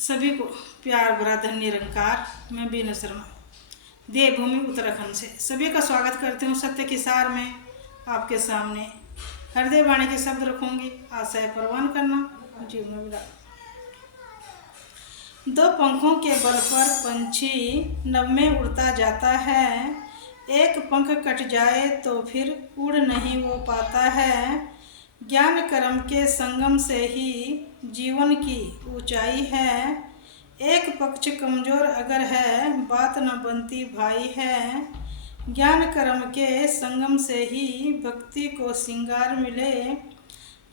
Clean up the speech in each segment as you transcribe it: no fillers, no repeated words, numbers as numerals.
सभी को प्यार भरा धन्य निरंकार। मैं बीना शर्मा देवभूमि उत्तराखंड से सभी का स्वागत करती हूँ। सत्य की सार में आपके सामने हृदय वाणी के शब्द रखूंगी। आशय परवान करना जीवन में मिला। दो पंखों के बल पर पंछी नभ में उड़ता जाता है। एक पंख कट जाए तो फिर उड़ नहीं वो पाता है। ज्ञान कर्म के संगम से ही जीवन की ऊंचाई है। एक पक्ष कमजोर अगर है बात न बनती भाई है। ज्ञान कर्म के संगम से ही भक्ति को श्रृंगार मिले।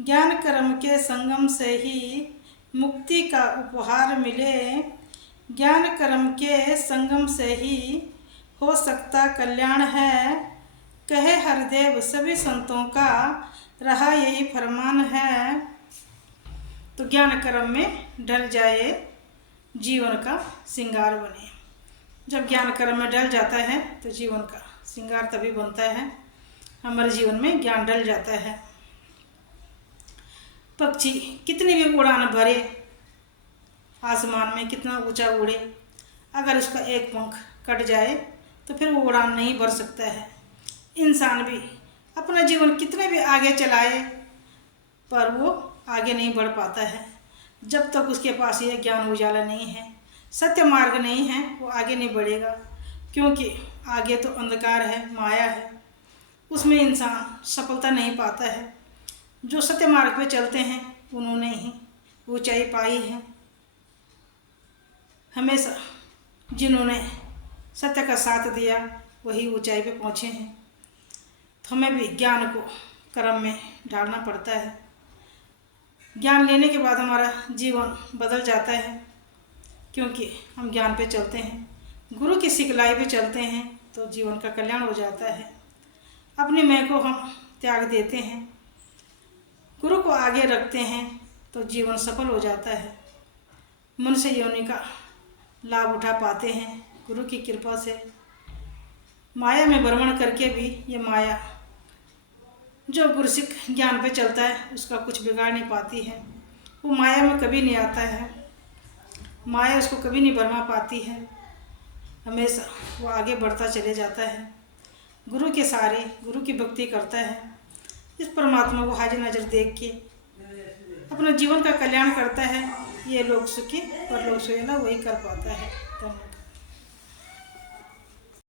ज्ञान कर्म के संगम से ही मुक्ति का उपहार मिले। ज्ञान कर्म के संगम से ही हो सकता कल्याण है। कहे हरदेव सभी संतों का रहा यही फरमान है। तो ज्ञान कर्म में ढल जाए जीवन का श्रृंगार बने। जब ज्ञान कर्म में ढल जाता है तो जीवन का श्रृंगार तभी बनता है। हमारे जीवन में ज्ञान ढल जाता है। पक्षी कितनी भी उड़ान भरे आसमान में कितना ऊंचा उड़े, अगर उसका एक पंख कट जाए तो फिर वो उड़ान नहीं भर सकता है। इंसान भी अपना जीवन कितने भी आगे चलाए पर वो आगे नहीं बढ़ पाता है। जब तक उसके पास ये ज्ञान उजाला नहीं है, सत्य मार्ग नहीं है, वो आगे नहीं बढ़ेगा। क्योंकि आगे तो अंधकार है, माया है, उसमें इंसान सफलता नहीं पाता है। जो सत्य मार्ग पे चलते हैं उन्होंने ही ऊंचाई पाई है। हमेशा जिन्होंने सत्य का साथ दिया वही ऊंचाई पे पहुँचे हैं। तो हमें भी ज्ञान को कर्म में डालना पड़ता है। ज्ञान लेने के बाद हमारा जीवन बदल जाता है, क्योंकि हम ज्ञान पे चलते हैं, गुरु की सिखलाई पे चलते हैं तो जीवन का कल्याण हो जाता है। अपनी मैं को हम त्याग देते हैं, गुरु को आगे रखते हैं तो जीवन सफल हो जाता है। मनुष्य योनि का लाभ उठा पाते हैं गुरु की कृपा से। माया में भ्रमण करके भी ये माया जो गुरसिक ज्ञान पे चलता है उसका कुछ बिगाड़ नहीं पाती है। वो माया में कभी नहीं आता है, माया उसको कभी नहीं भरमा पाती है। हमेशा वो आगे बढ़ता चले जाता है, गुरु के सहारे गुरु की भक्ति करता है। इस परमात्मा को हाजिर नज़र देख के अपना जीवन का कल्याण करता है। ये लोग सुखी और लोग सुहेला वही कर पाता है।